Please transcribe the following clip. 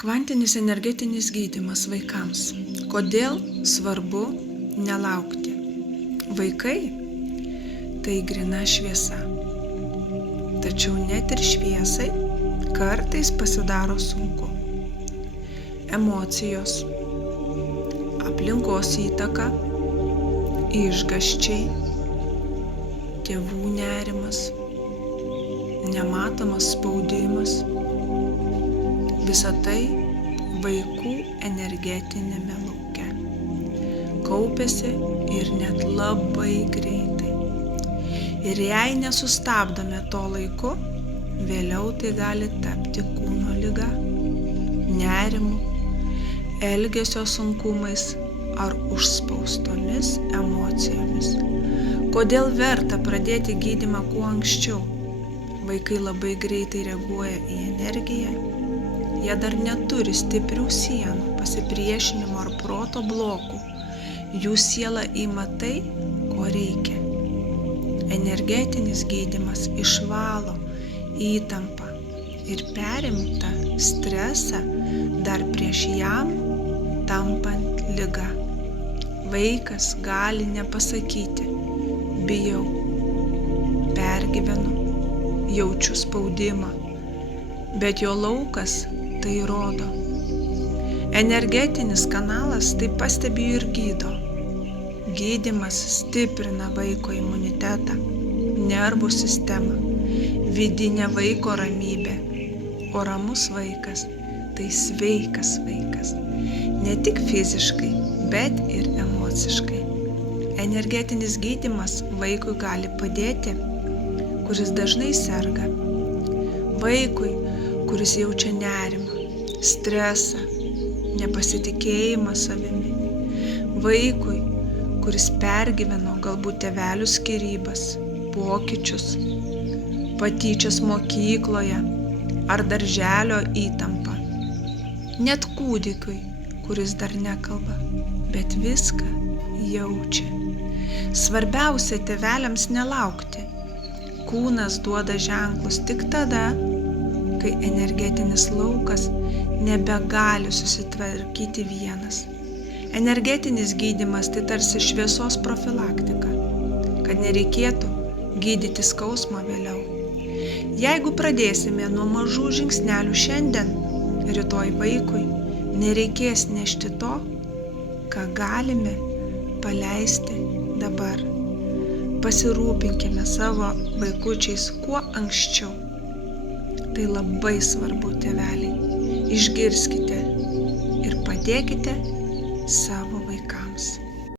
Kvantinis energetinis gydymas vaikams. Kodėl svarbu nelaukti? Vaikai – tai gryna šviesa. Tačiau net ir šviesai kartais pasidaro sunku. Emocijos, aplinkos įtaka, išgąsčiai, tėvų nerimas, nematomas spaudimas – visa tai vaikų energetinėme lauke kaupiasi ir net labai greitai. Ir jei nesustabdome to laiku, vėliau tai gali tapti kūno liga, nerimu, elgesio sunkumais ar užspaustomis emocijomis. Kodėl verta pradėti gydymą kuo anksčiau? Vaikai labai greitai reaguoja į energiją. Jie dar neturi stiprių sienų, pasipriešinimo ar proto blokų. Jų siela ima tai, ko reikia. Energetinis gydymas išvalo įtampą ir perimtą stresą dar prieš jam tampant liga. Vaikas gali nepasakyti: bijau, pergyvenu, jaučiu spaudimą, bet jo laukas tai rodo. Energetinis kanalas tai pastebi ir gydo. Gydymas stiprina vaiko imunitetą, nervų sistemą, vidinę vaiko ramybę. O ramus vaikas tai sveikas vaikas. Ne tik fiziškai, bet ir emociškai. Energetinis gydymas vaikui gali padėti, kuris dažnai serga. Vaikui, kuris jaučia nerimą, stresą, nepasitikėjimą savimi. Vaikui, kuris pergyveno galbūt tėvelių skyrybas, pokyčius, patyčias mokykloje ar darželio įtampą. Net kūdikiui, kuris dar nekalba, bet viską jaučia. Svarbiausia tėveliams nelaukti. Kūnas duoda ženklus tik tada, kai energetinis laukas nebegali susitvarkyti vienas. Energetinis gydymas tai tarsi šviesos profilaktika, kad nereikėtų gydyti skausmą vėliau. Jeigu pradėsime nuo mažų žingsnelių šiandien, rytoj vaikui nereikės nešti to, ką galime paleisti dabar. Pasirūpinkime savo vaikučiais kuo anksčiau. Tai labai svarbu, tėveliai. Išgirskite ir padėkite savo vaikams.